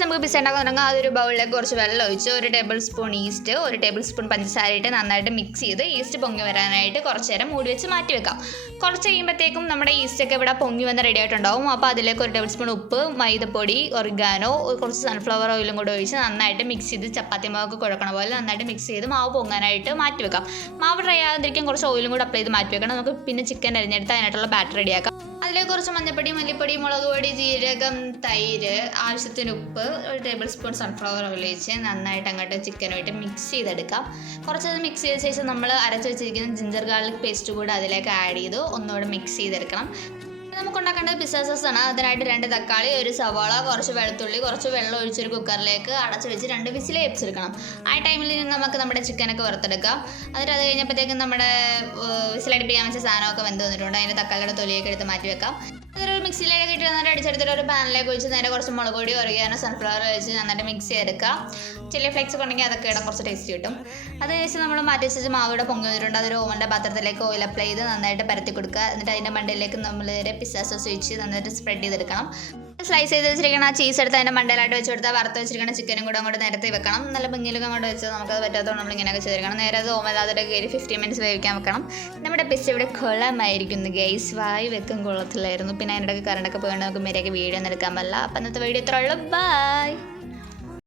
നമുക്ക് പിസ്സ ഉണ്ടാക്കാൻ തുടങ്ങാം. അതൊരു ബൗളിലേക്ക് കുറച്ച് വെള്ളം ഒഴിച്ച് 1 table spoon east 1 table spoon പഞ്ചസാര ഇട്ട് നന്നായിട്ട് മിക്സ് ചെയ്ത് ഈസ്റ്റ് പൊങ്ങി വരാനായിട്ട് കുറച്ച് നേരം മൂടി വെച്ച് മാറ്റി വെക്കാം. കുറച്ച് കഴിയുമ്പോഴത്തേക്കും നമ്മുടെ ഈസ്റ്റൊക്കെ ഇവിടെ പൊങ്ങി വന്ന് റെഡി ആയിട്ടുണ്ടാവും. അപ്പോൾ അതിലേക്ക് 1 ടേബിൾ സ്പൂൺ ഉപ്പ്, മൈദപ്പൊടി, ഒറിഗാനോ, കുറച്ച് സൺഫ്ലവർ ഓയിലും കൂടെ ഒഴിച്ച് നന്നായിട്ട് മിക്സ് ചെയ്ത് ചപ്പാത്തി മാവൊക്കെ കുഴക്കണ പോലെ നന്നായിട്ട് മിക്സ് ചെയ്ത് മാവ് പൊങ്ങാനായിട്ട് മാറ്റി വെക്കാം. മാവ് ഡ്രൈ ആകാതിരിക്കാൻ കുറച്ച് ഓയിലും കൂടെ അപ്ലൈ ചെയ്ത് മാറ്റി വെക്കണം. നമുക്ക് പിന്നെ ചിക്കൻ അരിഞ്ഞെടുത്ത് അതിനായിട്ടുള്ള ബാറ്റർ റെഡിയാക്കാം. അതിലേക്ക് കുറച്ച് മഞ്ഞൾപ്പൊടി, മല്ലിപ്പൊടി, മുളക് പൊടി, ജീരകം, തൈര്, ആവശ്യത്തിന് ഉപ്പ്, 1 ടേബിൾ സ്പൂൺ സൺഫ്ലവർ ഓയിൽ ഒഴിച്ച് നന്നായിട്ട് അങ്ങോട്ട് ചിക്കനുമായിട്ട് മിക്സ് ചെയ്തെടുക്കാം. കുറച്ചത് മിക്സ് ചെയ്ത ശേഷം നമ്മൾ അരച്ച് വെച്ചിരിക്കുന്ന ജിഞ്ചർ ഗാർലിക് പേസ്റ്റ് കൂടെ അതിലേക്ക് ആഡ് ചെയ്ത് ഒന്നുകൂടെ മിക്സ് ചെയ്തെടുക്കണം. നമുക്ക് ഉണ്ടാക്കേണ്ടത് പിസ്സ സോസ് ആണ്. അതിനായിട്ട് 2 തക്കാളി, 1 സവാള, കുറച്ച് വെളുത്തുള്ളി, കുറച്ച് വെള്ളം ഒഴിച്ചൊരു കുക്കറിലേക്ക് അടച്ച് വെച്ച് 2 വിസിൽ വേവിച്ചെടുക്കണം. ആ ടൈമിൽ നമുക്ക് നമ്മുടെ ചിക്കനൊക്കെ വറുത്തെടുക്കാം. എന്നിട്ട് അത് കഴിഞ്ഞപ്പോഴത്തേക്കും നമ്മുടെ വിസിലടിപ്പിക്കാൻ വെച്ച സാധനമൊക്കെ വെന്ത് വന്നിട്ടുണ്ട്. അതിൻ്റെ തക്കാളിയുടെ തൊലിയൊക്കെ എടുത്ത് മാറ്റി വെക്കാം. അതൊരു മിക്സിയിലേക്ക് ഇട്ട് നന്നായിട്ട് അടിച്ചെടുത്തിട്ട് ഒരു പാനിലേക്ക് ഒഴിച്ച് നേരെ കുറച്ച് മുളക് പൊടി, ഒറിഗാനോ, സൺഫ്ലവർ ഒഴിച്ച് നന്നായിട്ട് മിക്സ് ചെയ്തെടുക്കുക. ചില്ലി ഫ്ലേക്സ് ഉണ്ടെങ്കിൽ അതൊക്കെ ഇടാൻ കുറച്ച് ടേസ്റ്റ് കിട്ടും. അത് ശേഷം നമ്മൾ മാറ്റി വെച്ച് മാവിടെ പൊങ്ങി വന്നിട്ടുണ്ട്. അതൊരു ഓവൻ്റെ പാത്രത്തിലേക്ക് ഓയിൽ അപ്ലൈ ചെയ്ത് നന്നായിട്ട് പരത്തി കൊടുക്കുക. എന്നിട്ട് അതിൻ്റെ മണ്ടയിലേക്ക് നമ്മൾ പിസ്സ സോസ് ഒഴിച്ച് നന്നായിട്ട് സ്പ്രെഡ് ചെയ്തെടുക്കണം. സ്ലൈസ് ചെയ്ത് വെച്ചിരിക്കണം ആ ചീസ് എടുത്ത് അതിൻ്റെ മണ്ടയിലായിട്ട് വെച്ച് കൊടുത്താൽ വറുത്ത് വെച്ചിരിക്കണം ചിക്കനും കൂടെ അങ്ങോട്ട് നിരത്തി വെക്കണം. നല്ല ഭംഗിയിലൊക്കെ അങ്ങോട്ട് വെച്ച് നമുക്കത് പറ്റാത്തതുകൊണ്ട് നമ്മൾ ഇങ്ങനെയൊക്കെ ചെയ്തിരിക്കണം. നേരെ അത് ഓമലാതിൻ്റെ കയറി 15 മിനിറ്റ്സ് വേവിക്കാൻ വെക്കണം. നമ്മുടെ പിസ്സ ഇവിടെ കൊള്ളമായിരിക്കുന്നു ഗൈസ്. വായി വെക്കും കൊള്ളത്തില്ലായിരുന്നു. പിന്നെ അതിനിടയ്ക്ക് കറണ്ടൊക്കെ പോയിട്ട് നമുക്ക് മേരെയൊക്കെ വീഡിയോ ഒന്നും എടുക്കാൻ പറ്റില്ല. അപ്പം ഇന്നത്തെ വീഡിയോ ഇത്ര ഉള്ളൂ. ബൈ.